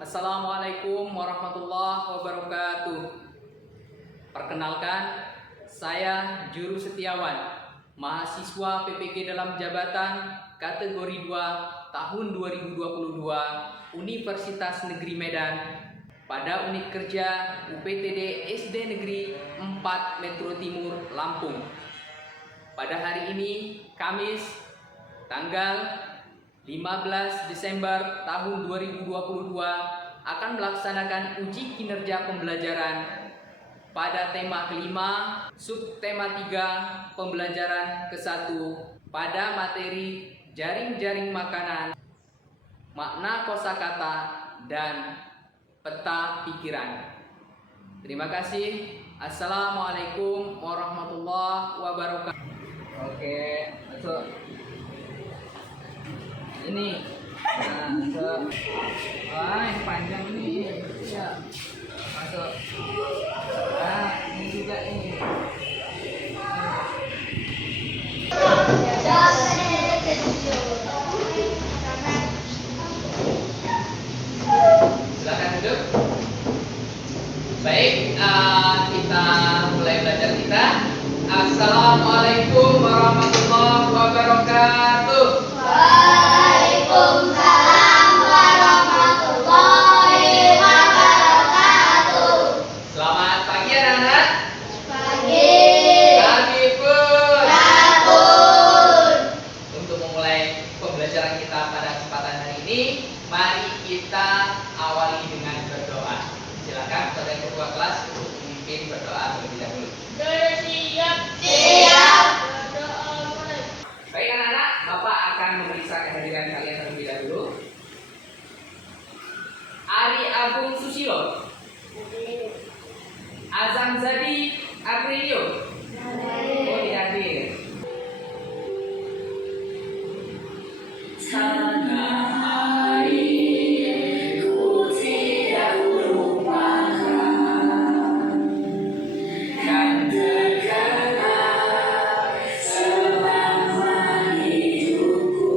Assalamualaikum warahmatullahi wabarakatuh. Perkenalkan, saya Juru Setiawan, mahasiswa PPG dalam jabatan kategori 2 tahun 2022 Universitas Negeri Medan pada unit kerja UPTD SD Negeri 4 Metro Timur, Lampung. Pada hari ini, Kamis, tanggal 15 Desember tahun 2022 akan melaksanakan uji kinerja pembelajaran pada tema kelima, subtema 3, pembelajaran ke-1 pada materi jaring-jaring makanan, makna kosakata, dan peta pikiran. Terima kasih. Assalamualaikum warahmatullahi wabarakatuh. Oke, masuk. Ini masuk. Wah, ini panjang ini. Ya, masuk. Nah, ini juga ini. Silakan duduk. Baik, kita mulai belajar kita. Assalamualaikum warahmatullahi wabarakatuh. Waalaikumsalam warahmatullahi wabarakatuh. Selamat pagi anak-anak. Pagi. Pagi pun. Pagi. Untuk memulai pembelajaran kita pada kesempatan hari ini, mari kita awali dengan berdoa. Silakan kepada ketua kelas untuk memimpin berdoa terlebih dahulu. Siap. Siap. Baik anak-anak, Bapak akan memeriksa kehadiran kalian terlebih dahulu. Ari Agung Susilo, Azam Zadi Aprilio. Oh, tidak hadir. Sana hariku tidak lupakan, kan terkenal selama hidupku.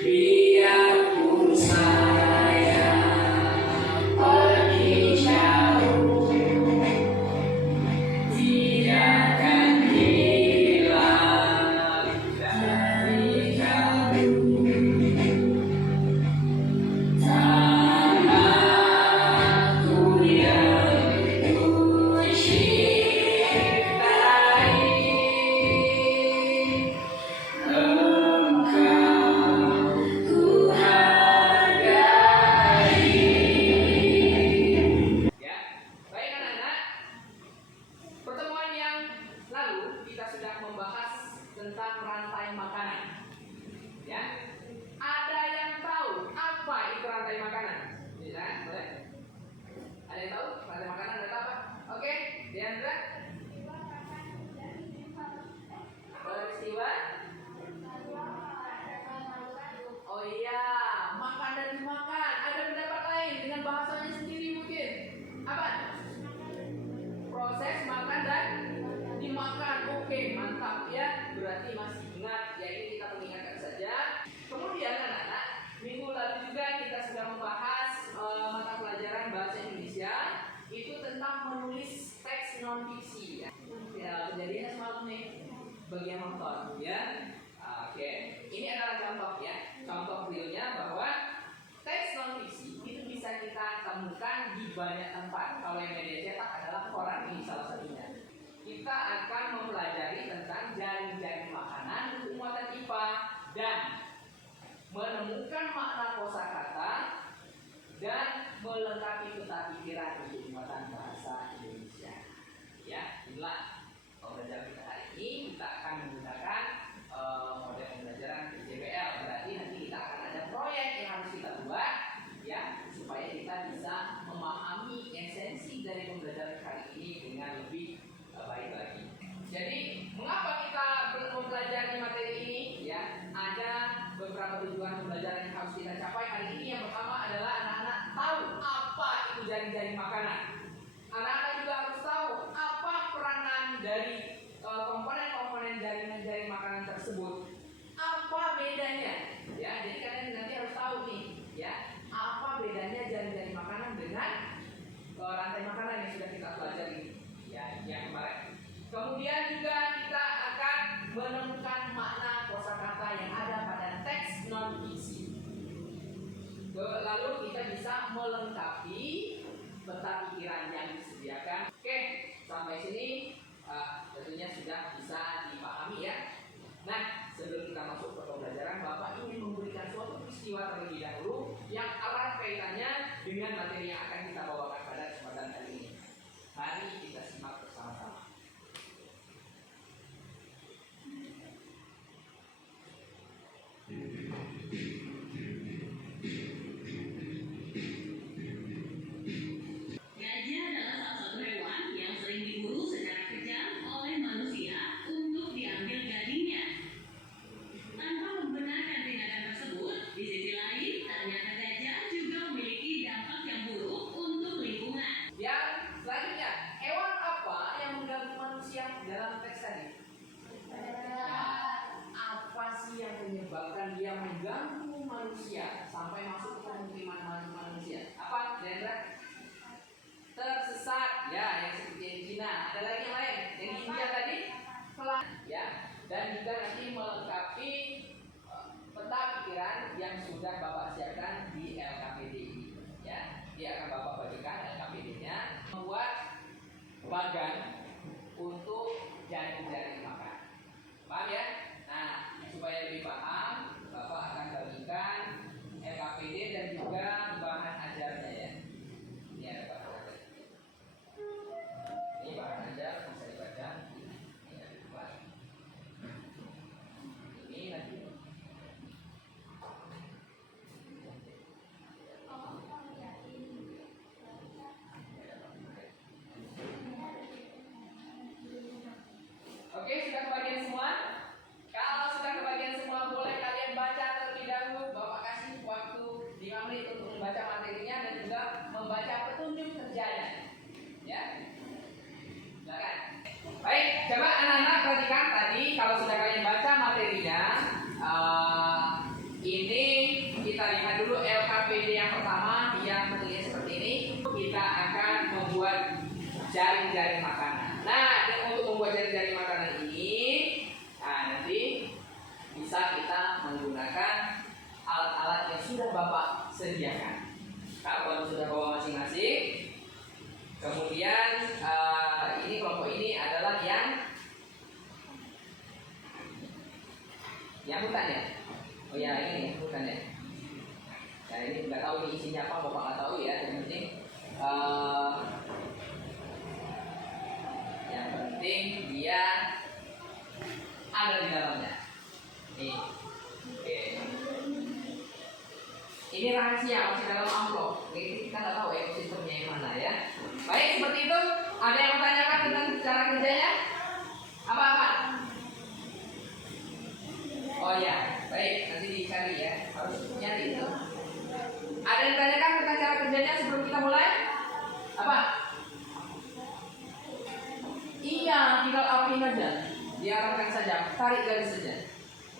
Biarpun saya pergi jauh, tidak akan hilang dari kamu. Tanahku yang ku cintai, engkau ku hargai. Ya, baik anak-anak. Pertemuan yang lalu kita sudah membahas tentang rantai makanan. Ya, ada yang tahu apa itu rantai makanan? Ya, boleh. Ada yang tahu rantai makanan adalah apa? Oke, Diandra. Peristiwa. Oh iya, makan dan dimakan. Ada pendapat lain dengan bahasanya sendiri mungkin. Apa? Proses makan dan dimakan. Oke, mantap ya. Berarti masih ingat. Ya, ini kita mengingatkan saja. Kemudian anak-anak, minggu lalu juga kita sudah membahas mata pelajaran bahasa Indonesia. Itu tentang menulis teks non fiksi. Ya, kejadiannya semalam nih bagi yang nonton ya. Oke, ini adalah contoh ya. Contoh realnya bahwa teks non fiksi itu bisa kita temukan di banyak tempat. Kalau yang media cetak adalah koran, ini salah satunya. Kita akan mempelajari tentang jaring-jaring makanan untuk muatan IPA dan menemukan makna kosakata dan melengkapi peta pikiran untuk muatan bahasa Indonesia. Ya, inilah pembelajaran kita hari ini. Kita akan menggunakan model pembelajaran PJBL. Berarti nanti kita akan ada proyek yang harus kita buat, ya, supaya kita bisa memahami esensi dari pembelajaran kali ini dengan lebih baik lagi. Jadi, mengapa kita mempelajari materi ini? Ya, ada beberapa tujuan pembelajaran yang harus kita capai hari ini. Yang pertama adalah anak-anak tahu apa itu jaring-jaring makanan. Anak-anak juga harus tahu apa peranan dari komponen-komponen jaring-jaring makanan tersebut. Apa bedanya? Ya, jadi kalian nanti harus tahu nih, ya. rantai makanan yang sudah kita pelajari ya yang kemarin. Kemudian juga kita akan menemukan makna kosakata yang ada pada teks non-fiksi. Lalu kita bisa melengkapi peta pikiran yang disediakan. Oke, sampai sini tentunya sudah bisa dipahami ya. Nah, sebelum kita masuk ke pembelajaran, Bapak ingin memberikan suatu peristiwa terlebih dahulu yang erat kaitannya dengan materi yang akan kita bawakan pada kesempatan kali ini. Mari kita simak bersama-sama. Gajah adalah salah satu hewan yang sering diburu secara kejam oleh manusia untuk diambil dagingnya. Tanpa membenarkan tindakan tersebut, di sisi lain ternyata gajah juga memiliki dampak yang buruk untuk lingkungan. Yang selanjutnya, hewan apa yang mengganggu manusia dalam teks tadi? Apa sih yang menyebabkan dia mengganggu manusia sampai masuk ke pemukiman manusia? Apa, Dendra? Tersesat, ya, yang seperti yang di Cina. Ada lagi yang lain, yang di India tadi, pelan, ya. Dan juga nanti melengkapi peta pikiran yang sudah Bapak siapkan di LKPD ini, ya. Dia akan Bapak bagikan LKPD-nya, membuat bagan untuk jaring-jaring makan. Paham ya? Nah, supaya lebih paham, Bapak akan bagikan LKPD dan juga bahan ajarnya ya. Ini ada bahan ajar. Ini bahan ajar bisa dibaca. Ini ada dua. Ini lagi. Oke, sudah kebagian semua? Kalau sudah kebagian semua, boleh kalian baca terlebih dahulu. Bapak kasih waktu 5 menit untuk membaca materinya dan juga membaca petunjuk kerjanya. Ya, silakan. Baik, coba anak-anak perhatikan tadi kalau sudah kalian baca materinya. Ini kita lihat dulu LKPD yang pertama yang bentuknya seperti ini. Kita akan membuat jaring-jaring makanan. Nah, untuk membuat jaring-jaring makanan ini, nanti bisa kita menggunakan alat-alat yang sudah Bapak sediakan. Kalau sudah bawa masing-masing. Kemudian ini kelompok ini adalah yang hutan ya. Oh ya, ini hutan ya. Nah, ini nggak tahu ini isinya apa, Bapak nggak tahu ya. Yang penting dia ada di dalamnya. Nih, oke. Ini rahasia masih dalam amplop. Ini kita nggak tahu ekosistemnya yang mana ya. Baik, seperti itu. Ada yang bertanyakan tentang cara kerjanya? Apa? Oh ya, baik. Nanti dicari ya. Harus nyari itu. Ada yang bertanyakan tentang cara kerjanya sebelum kita mulai? Apa? Iya, tinggal apain aja. Diarahkan saja, tarik garis saja.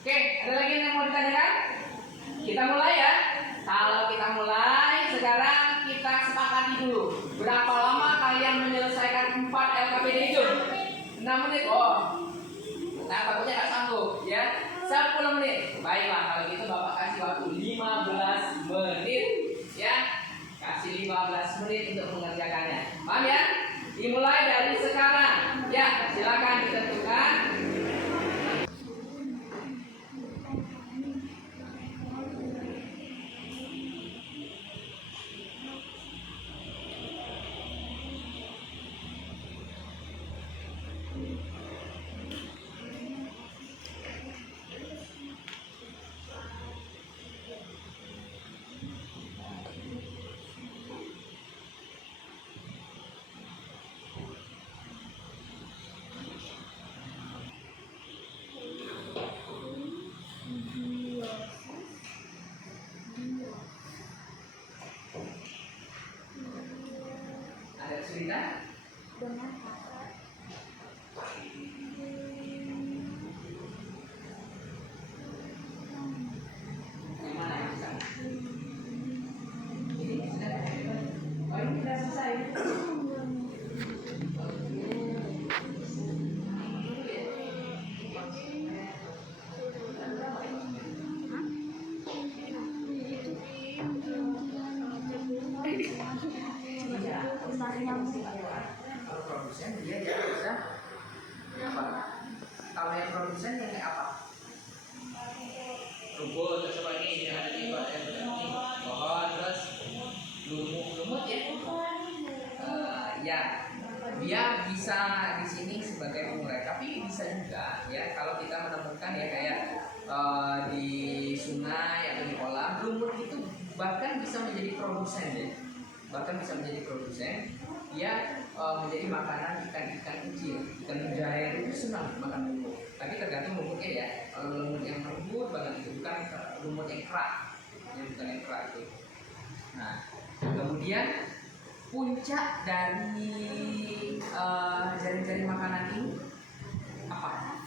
Oke, ada lagi yang mau ditanyakan? Kita mulai ya. Kalau kita mulai, sekarang kita sepakati dulu. Berapa lama kalian menyelesaikan 4 LKPD itu? 6 menit. Oh, nah takutnya nggak sanggup ya. 10 menit. Baiklah, kalau gitu Bapak kasih waktu 15 menit ya. Kasih 15 menit untuk mengerjakannya. Paham ya? Dimulai dari sekarang. Ya, silakan ditentukan. Ada cerita? Dengan kakak. Gimana yang bisa? Ini sudah. Oh, ini sudah selesai. kayak di sungai atau di kolam, lumut itu bahkan bisa menjadi produsen ya. Bahkan bisa menjadi produsen. Dia menjadi makanan ikan-ikan kecil. Ikan mujair itu senang makan lumut. Tapi tergantung lumutnya ya. Kalau lumut yang lembut banget itu bukan lumut yang kerak. Yang bukan yang kerak itu. Nah, kemudian puncak dari jaring-jaring makanan ini apa?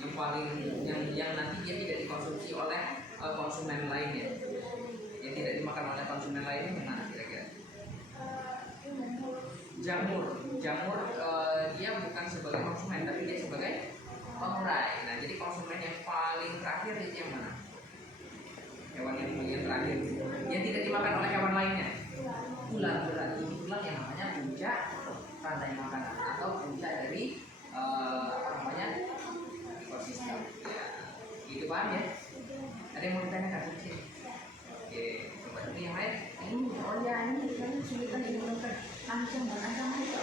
Yang paling yang nanti dia tidak dikonsumsi oleh konsumen lainnya. Yang tidak dimakan oleh konsumen lainnya yang mana kira-kira? Jamur dia bukan sebagai konsumen tapi dia sebagai pengurai. Nah, jadi konsumen yang paling terakhir itu yang mana? Hewan yang paling terakhir yang tidak dimakan oleh hewan lainnya. Ular berarti itulah yang namanya puncak rantai makanan atau puncak dari ekosistem. Ya, gitu paham ya? Ada yang mau ditanyakan? Oke, coba dulu yang lain. Oh ya, ini kan kesulitan ini bukan ancaman itu.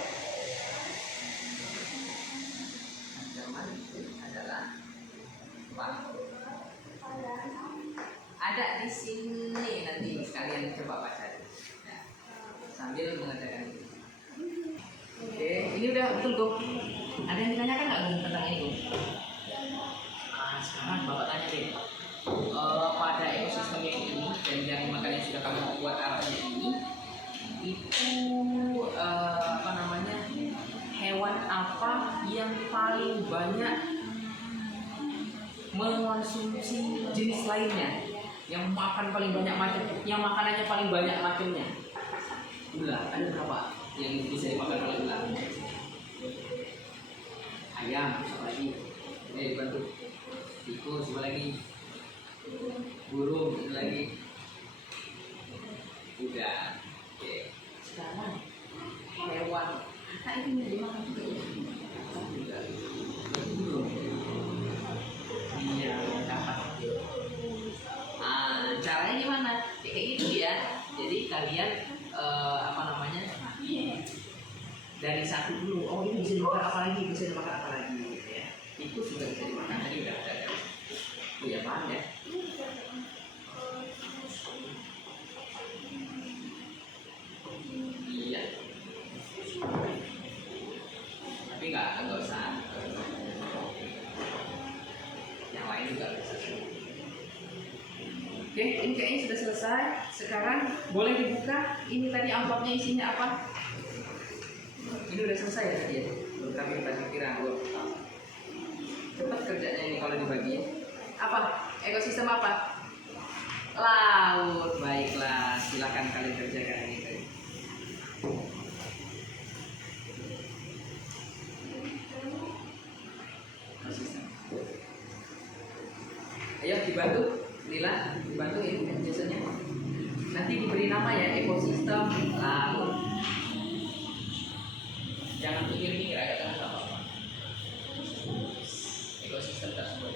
Ancaman itu adalah apa? Ada di sini nanti sekalian coba baca ya, sambil mengerjakan itu. Oke, ini udah betul Gung. Ada yang ditanyakan nggak Gung tentang ini Gung? Sekarang Bapak tanya deh. Pada ekosistem ini dan yang makan yang sudah kamu buat arahnya ini itu hewan apa yang paling banyak mengonsumsi jenis lainnya, yang makan paling banyak macam, yang makanannya paling banyak macamnya? Ular, ada berapa yang bisa dimakan oleh ular? Ayam, apa lagi? Bantu. Tikus, apa lagi? Burung, itu lagi. Udah. Oke. Sekarang hewan apa itu yang dimakan juga? Burung. Iya, dapat. Caranya gimana? Kayak gitu ya. Jadi kalian dari satu dulu. Oh, ini bisa dimakan apa lagi? Bisa dimakan apa lagi? Gitu ya. Itu juga bisa dimakan. Tadi udah ada. Oh ya, paham ya? Iya. Tapi nggak usah. Yang lain juga bisa. Oke, ini kayaknya sudah selesai. Sekarang boleh dibuka. Ini tadi amplopnya isinya apa? Ini udah selesai ya tadi ya? Belum kami dibagi kira. Cepat kerjanya ini kalau dibagi. Apa? Ekosistem apa? Laut. Baiklah, silakan kalian kerjakan ini tadi. Ekosistem. Ayo dibantu, Lila, dibantu ini biasanya. Nanti diberi nama ya, ekosistem laut. Jangan pikir-pikir agak tenang, nggak apa-apa. Ekosistem tersebut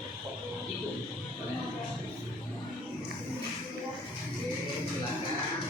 itu boleh. Oke, silakan.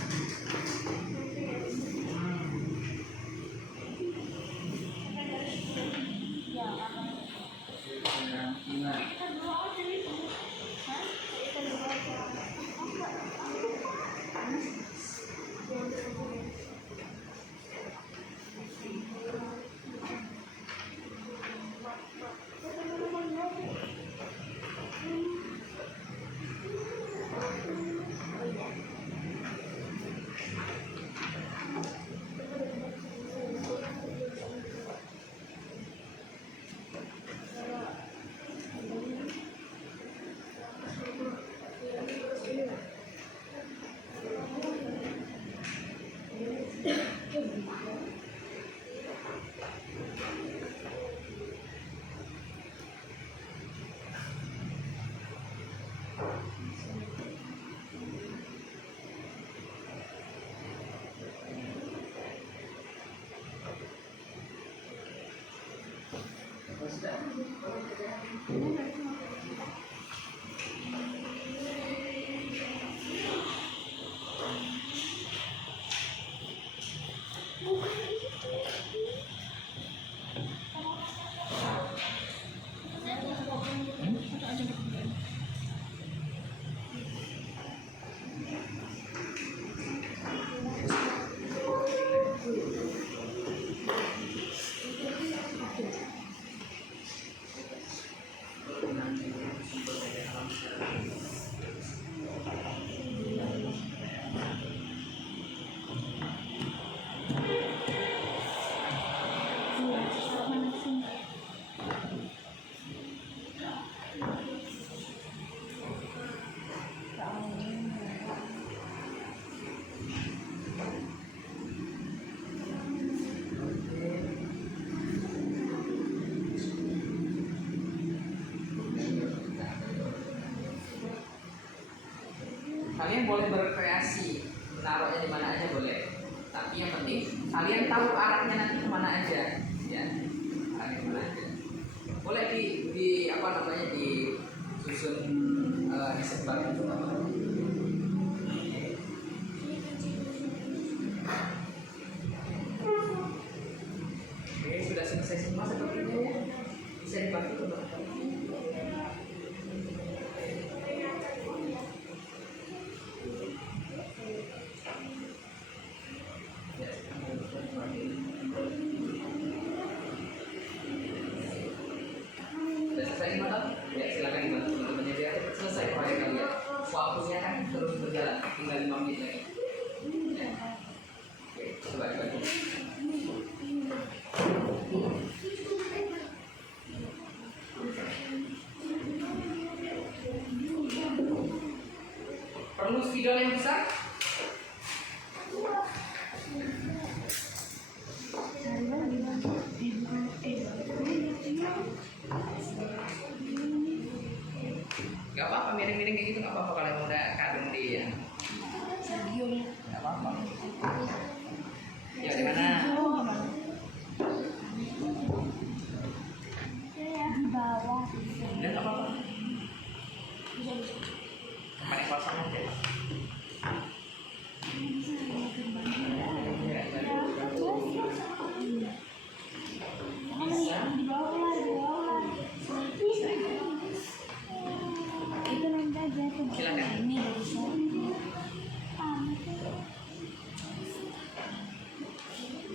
kalian boleh berkreasi, menaruhnya di mana aja boleh. Tapi yang penting kalian tahu arahnya nanti kemana aja, ya. Arahnya kemana aja. Boleh di apa namanya disusun disebar gitu. Oke, sudah selesai semua sepertinya ya. Bisa dibantu teman-teman. Sudah selesai gimana? Ya silakan dibantu teman-temannya biar cepat selesai proyek kalian. Waktunya kan terus berjalan, tinggal 5 menit lagi. Ya. Oke, coba dibantu. Perlu spidol yang besar? Gak apa-apa, miring-miring kayak gitu gak apa-apa kalau yang udah kadung dia. Gak apa-apa. Ya di mana? Di bawah. Udah gak apa-apa. Tempat yang kosong aja.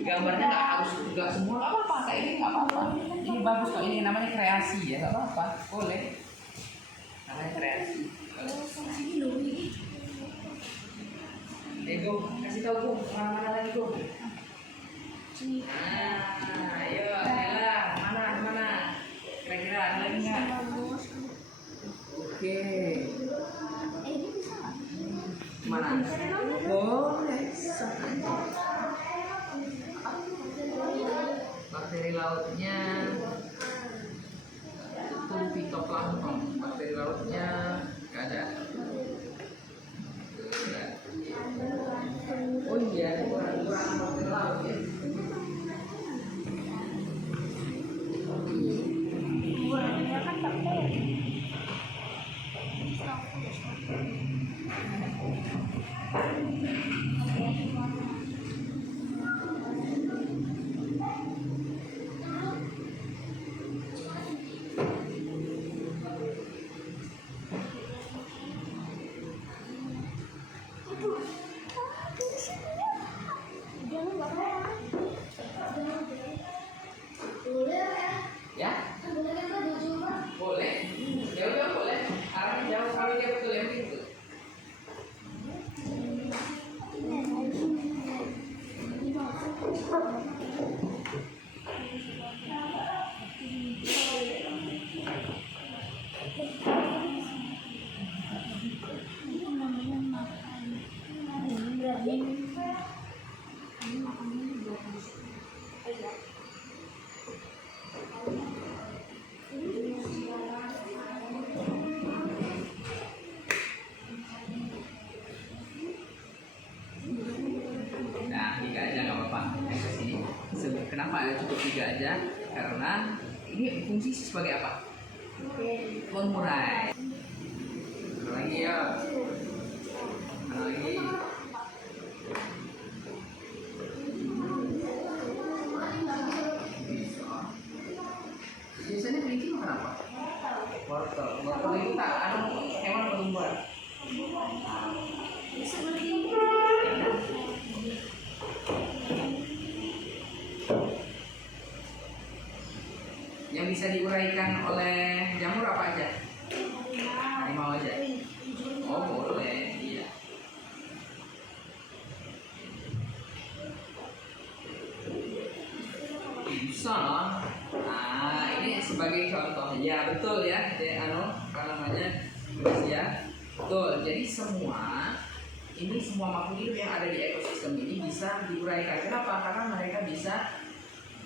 Gambarnya nggak harus nggak semua, nggak apa-apa, kayak ini nggak apa-apa. Ini bagus kok, ini namanya kreasi ya, nggak apa-apa, boleh. Namanya kreasi. Go, kasih tahu Go, mana lagi Go. Nah, ayo Nela, mana? Kira-kira ada lagi nggak? Oke. Mana? Boleh. Bakteri lautnya itu fitoplankton. Bakteri lautnya nggak ada. Oh iya, kurang bakteri laut ya. Ya? Boleh. Ya udah boleh. Arahnya jauh kali dia betul yang itu. Nah, 3 aja nggak apa-apa. Yang ke sini. Kenapa cukup 3 aja? Karena ini fungsi sebagai apa? Mengurai. Mana lagi ya? Mana lagi? Biasanya kelinci makan apa? Wortel. Wortel itu tak ada hewan pertumbuhan. Yang bisa diuraikan oleh jamur apa aja? Harimau aja. Oh boleh, iya. Bisa loh. Nah ini sebagai contoh. Ya betul ya, apa namanya ya. Betul. Jadi semua makhluk hidup yang ada di ekosistem ini bisa diuraikan. Kenapa? Karena mereka bisa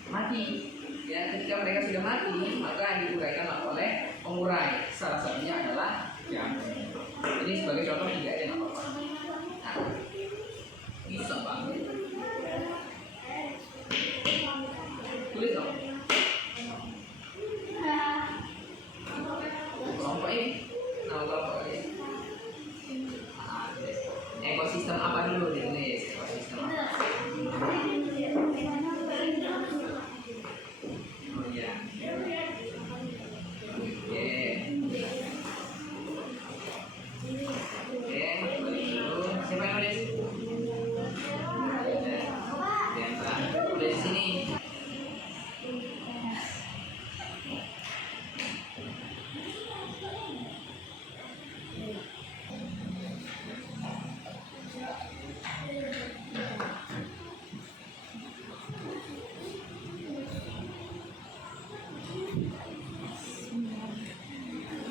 mati. Ya, ketika mereka sudah mati, maka diuraikan oleh pengurai. Salah satunya adalah jamur. Ini sebagai contoh 3 aja nggak apa-apa. susah banget. Tulis dong. Kelompok ini, nama kelompok ini. Ekosistem apa dulu nih? Ekosistem apa? Oh ya. Oke, siapa yang nulis? Biasa, udah di sini.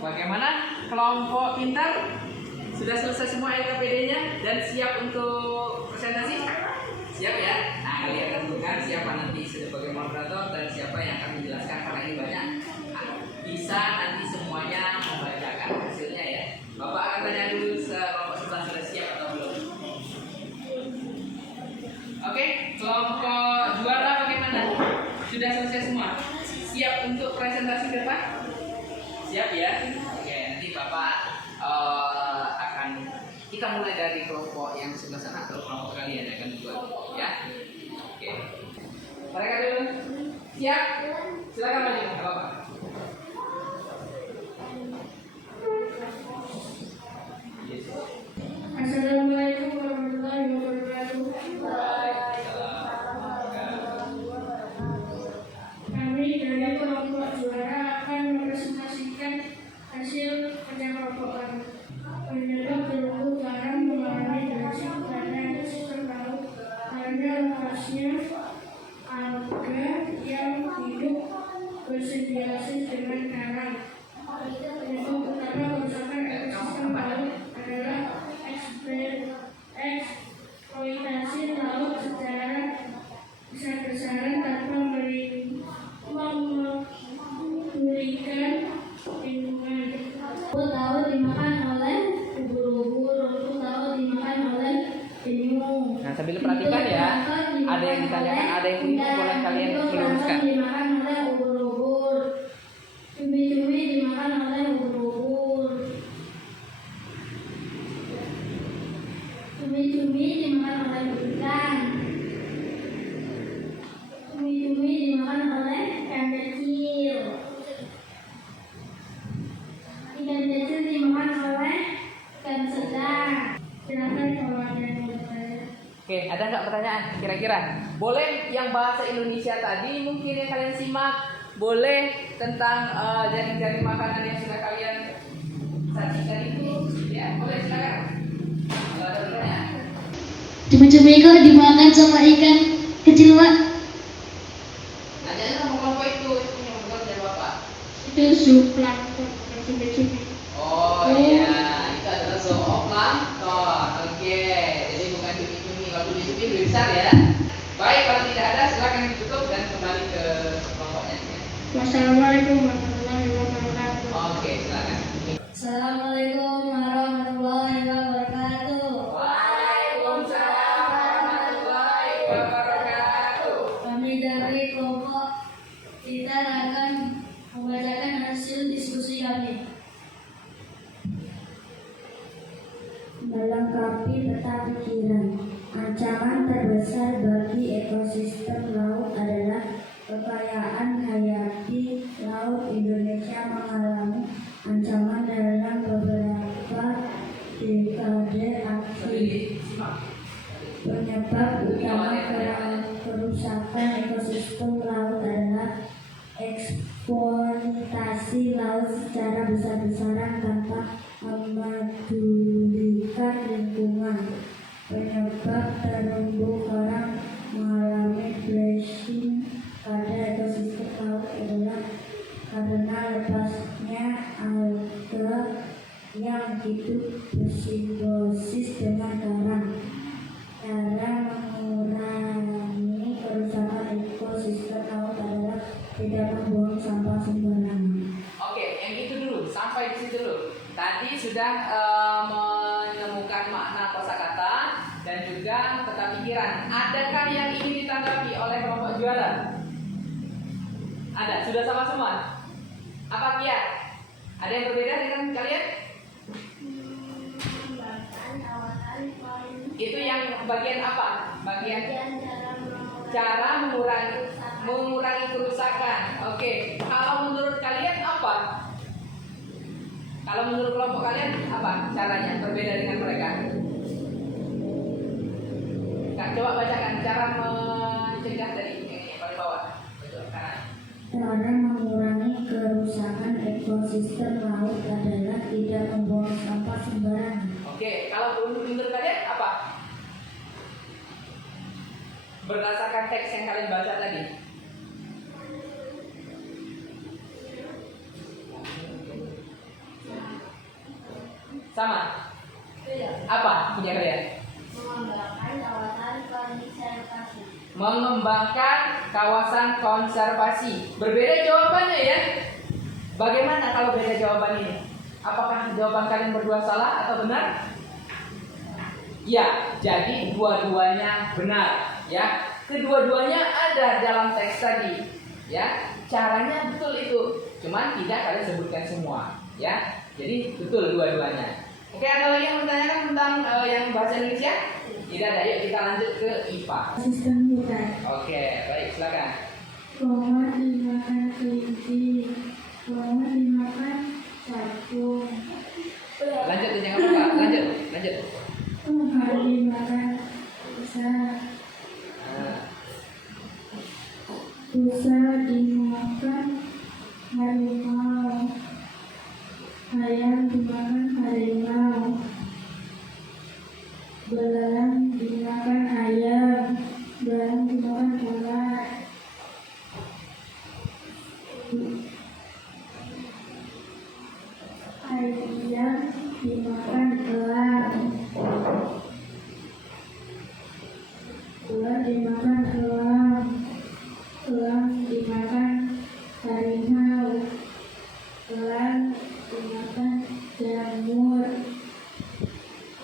Bagaimana kelompok pintar? Sudah selesai semua LKPD-nya dan siap untuk presentasi? Siap ya? Nah, kalian tentukan siapa nanti sebagai moderator dan siapa yang akan menjelaskan karena ini banyak. Nah, bisa nanti semuanya membacakan hasilnya ya. Bapak akan tanya dulu kelompok sebelah sudah siap atau belum? Oke, kelompok juara bagaimana? Sudah selesai semua? Siap untuk presentasi ke depan? Siap ya? Oke, nanti Bapak kita mulai dari kelompok yang sebelah sana atau kelompok kalian yang akan dibuat ya. Oke. Mereka dulu. Siap? Silakan maju, enggak apa-apa. Assalamualaikum warahmatullahi wabarakatuh. Kami dari kelompok juara akan mempresentasikan hasil kerja kelompok kami. Penyebab terumbu karang mengalami drastis pada ekosistem laut karena lepasnya alga yang hidup bersimbiosis dengan karang. Penyebab utama kerusakan ekosistem laut adalah eksploitasi laut secara besar-besaran tanpa memulihkan lingkungan. Rumput laut dimakan oleh ubur-ubur, rumput laut dimakan oleh penyu. Nah, sambil perhatikan ya. Ada yang ditanyakan, ada yang bingung, boleh kalian meluruskan. Dimakan oleh ubur-ubur. Cumi-cumi dimakan oleh ubur-ubur. Cumi-cumi dimakan oleh ikan. Cumi-cumi dimakan oleh ikan kecil. Ikan kecil dimakan oleh ikan sedang. Silakan kalau ada yang mau bertanya. Oke, ada nggak pertanyaan? Kira-kira boleh yang bahasa Indonesia tadi mungkin yang kalian simak, boleh tentang jaring-jaring makanan yang sudah kalian sajikan itu, ya boleh silakan. Kalau ada pertanyaan. Cumi-cumi kok dimakan sama ikan kecil, Pak? Nanya sama kelompok itu punya bukan jawab Bapak. Itu zooplankton, bukan cumi-cumi. Oh iya, itu adalah zooplankton. Oke, jadi bukan cumi-cumi. Kalau cumi-cumi lebih besar ya. Baik, kalau tidak ada silakan ditutup dan kembali ke kelompoknya. Wassalamualaikum warahmatullahi wabarakatuh. Oke, silakan. Assalamualaikum warahmatullahi wabarakatuh. Waalaikumsalam warahmatullahi wabarakatuh. Kami dari kelompok kita akan membacakan hasil diskusi kami. Melengkapi peta pikiran. Ancaman terbesar bagi ekosistem laut adalah kekayaan hayati laut. Indonesia mengalami ancaman dalam beberapa dekade akhir. Penyebab utama kerusakan ekosistem laut adalah eksploitasi laut secara besar-besaran tanpa memedulikan lingkungan. Penyebab terumbu karang mengalami bleaching pada ekosistem laut adalah karena lepasnya alga yang hidup bersimbiosis dengan karang. Cara mengurangi kerusakan ekosistem laut adalah tidak membuang sampah sembarangan. Oke, yang itu dulu, sampai di situ dulu. Tadi sudah menemukan makna kosakata dan juga tata pikiran. pikiran. Adakah yang ingin ditanggapi oleh kelompok juara? Ada, sudah sama semua? Apa Kia? Ada yang berbeda dengan kalian? Itu yang bagian apa? Bagian cara mengurangi kerusakan. Oke, kalau menurut kalian apa? Kalau menurut kelompok kalian apa caranya berbeda dengan mereka? Kak, coba bacakan cara mencegah tadi yang paling bawah. Betul, kanan. Cara mengurangi kerusakan ekosistem laut adalah tidak membuang sampah sembarangan. Oke, kalau menurut kalian apa? Berdasarkan teks yang kalian baca tadi. Sama? Apa punya kalian? Mengembangkan kawasan konservasi. Mengembangkan kawasan konservasi. Berbeda jawabannya ya. Bagaimana kalau beda jawaban ini? Apakah jawaban kalian berdua salah atau benar? Ya, jadi dua-duanya benar ya. Kedua-duanya ada dalam teks tadi ya. Caranya betul itu. Cuman tidak kalian sebutkan semua ya. Jadi betul dua-duanya. Oke, ada lagi yang bertanyakan tentang yang bahasa Indonesia? Tidak ada, yuk kita lanjut ke IPA. Sistem hutan. Oke, baik, silakan. Pohon dimakan kelinci. Pohon dimakan capung. Lanjut, jangan lupa. Lanjut. Pohon dimakan rusa. Rusa dimakan harimau. Ayam dimakan harimau. Belalang dimakan ayam. Belalang dimakan ular. Ayam dimakan elang. Ular dimakan elang. Elang dimakan harimau. Elang dimakan jamur.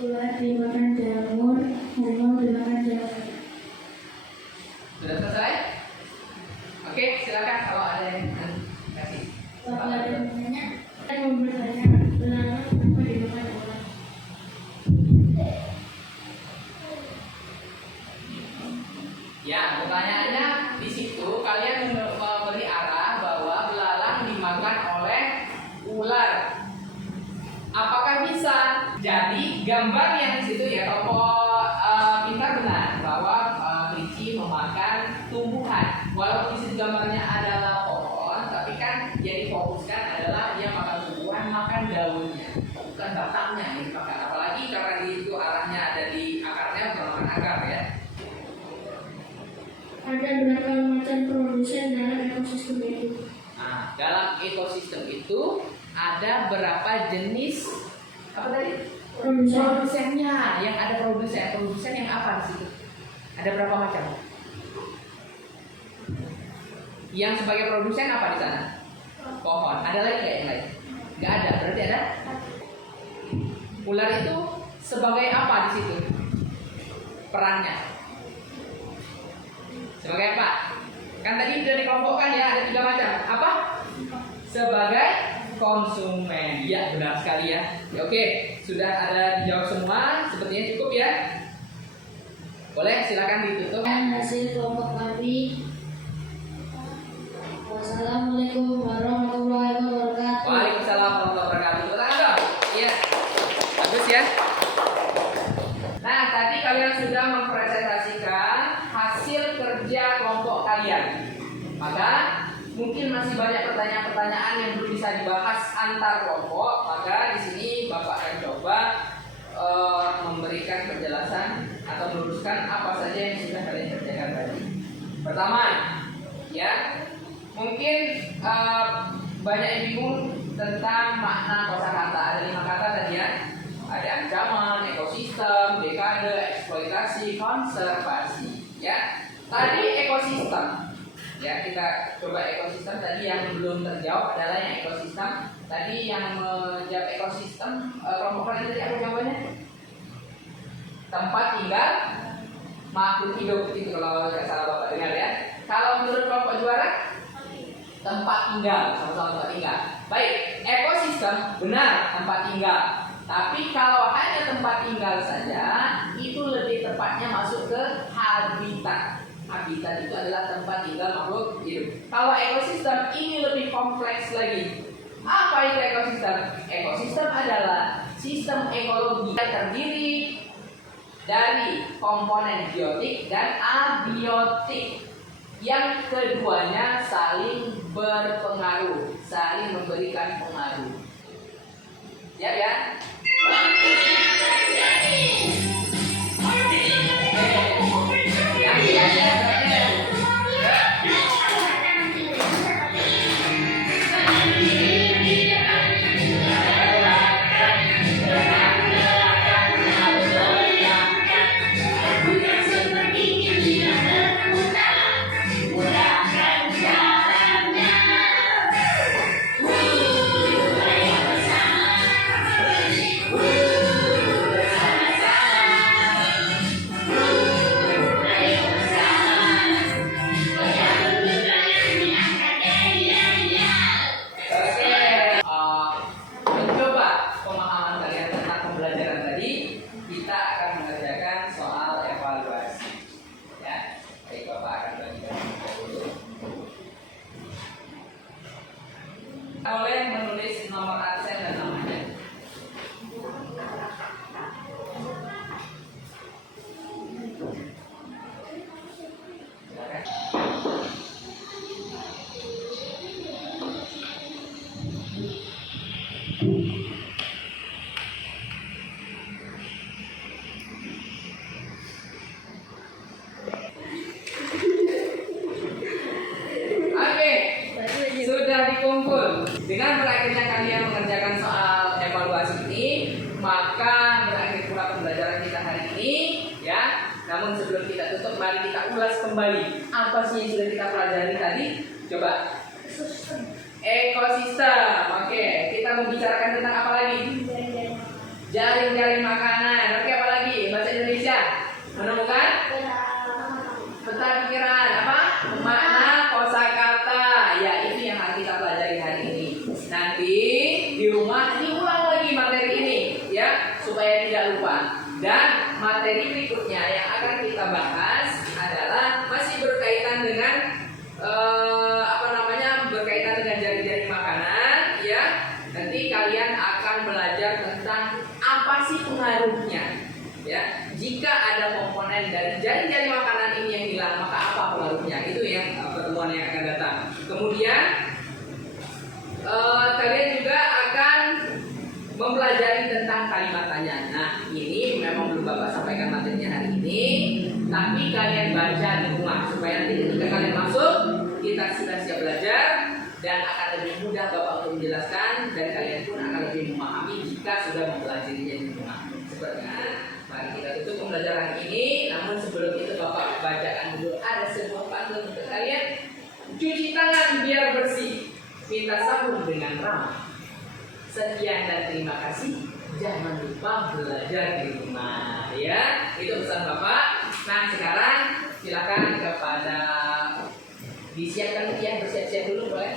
Ular dimakan jamur. Harimau dimakan jamur. Sudah selesai? Oke, silakan kalau ada yang kasih. Kalau ada yang bertanya, saya mau bertanya, belalang kenapa dimakan ular? Ya, pertanyaannya di situ kalian memberi arah bahwa belalang dimakan oleh ular. Apakah bisa? Jadi gambar yang di situ ya kelompok pintar benar bahwa kelinci memakan tumbuhan. Walaupun di situ gambarnya adalah pohon, tapi kan yang difokuskan adalah dia makan tumbuhan, makan daunnya, bukan batangnya yang dimakan. Apalagi karena di situ arahnya ada di akarnya, bukan makan akar ya. Ada berapa macam produsen dalam ekosistem itu? Nah, dalam ekosistem itu ada berapa jenis apa tadi? Produsennya. Yang ada produsen yang apa di situ? Ada berapa macam? Yang sebagai produsen apa di sana? Pohon. Ada lagi nggak yang lain? Nggak ada. Berarti ada? Ular itu sebagai apa di situ? Perannya? Sebagai apa? Kan tadi sudah dikelompokkan ya, ada 3 macam. Apa? Sebagai konsumen. Ya, benar sekali ya. Ya, oke, sudah ada dijawab semua. Sepertinya cukup ya. Boleh, silakan ditutup. Hasil kelompok kami. Wassalamualaikum warahmatullahi wabarakatuh. Waalaikumsalam warahmatullahi wabarakatuh. Tepuk tangan dong. Iya. Bagus ya. Nah, tadi kalian sudah mempresentasikan hasil kerja kelompok kalian. Maka mungkin masih banyak pertanyaan-pertanyaan yang belum bisa dibahas antar kelompok. Maka di sini Bapak akan coba memberikan penjelasan atau meluruskan apa saja yang sudah kalian kerjakan tadi. Pertama, ya, mungkin banyak yang bingung tentang makna kosakata. Ada 5 kata tadi ya. Ada ancaman, ekosistem, dekade, eksploitasi, konservasi. Ya, tadi ekosistem. Ya, kita coba ekosistem. Tadi yang belum terjawab adalah yang ekosistem. Tadi yang menjawab ekosistem kelompok kalian tadi apa jawabannya? Tempat tinggal makhluk hidup itu kalau nggak salah Bapak dengar ya. Kalau menurut kelompok juara, tempat tinggal, sama-sama tempat tinggal. Baik, ekosistem benar tempat tinggal. Tapi kalau hanya tempat tinggal saja, itu lebih tepatnya masuk ke habitat. Habitat itu adalah tempat tinggal makhluk hidup. Kalau ekosistem ini lebih kompleks lagi. Apa itu ekosistem? Ekosistem adalah sistem ekologi yang terdiri dari komponen biotik dan abiotik, yang keduanya saling berpengaruh, saling memberikan pengaruh. Ya ya. Oleh menulis nomor absen dan namanya. Sudah dikumpul. Dengan berakhirnya kalian mengerjakan soal evaluasi ini, maka berakhir pula pembelajaran kita hari ini, ya. Namun sebelum kita tutup, mari kita ulas kembali apa sih yang sudah kita pelajari tadi. Coba. Ekosistem. Oke, kita membicarakan tentang apa lagi? Jaring-jaring makanan. Oke, apa lagi? Bahasa Indonesia. Menemukan peta pikiran. Apa? Makna kosakata. Ya, itu yang akan kita pelajari hari ini. Nanti di rumah diulang lagi materi ini, ya, supaya tidak lupa. Dan materi berikutnya yang akan kita bahas adalah masih berkaitan dengan berkaitan dengan jari-jari makanan, ya. Nanti kalian akan belajar tentang apa sih pengaruhnya, ya. Jika ada komponen dari jari-jari makanan ini yang hilang, maka apa pengaruhnya? Itu yang pertemuan yang akan datang. Kemudian kalian juga akan mempelajari tentang kalimat tanya. Nah, ini memang belum Bapak sampaikan materinya hari ini, tapi kalian baca di rumah supaya nanti ketika kalian masuk, kita sudah siap belajar dan akan lebih mudah Bapak untuk menjelaskan, dan kalian pun akan lebih memahami jika sudah mempelajarinya di rumah. Sepertinya, mari kita tutup pembelajaran ini. Namun sebelum itu Bapak bacakan dulu, ada sebuah pantun untuk kalian. Cuci tangan biar bersih, minta sabun dengan ramah. Sekian dan terima kasih. Jangan lupa belajar di rumah, ya. Itu pesan Bapak. Nah, sekarang silakan kepada disiapkan, ya, bersiap-siap dulu boleh.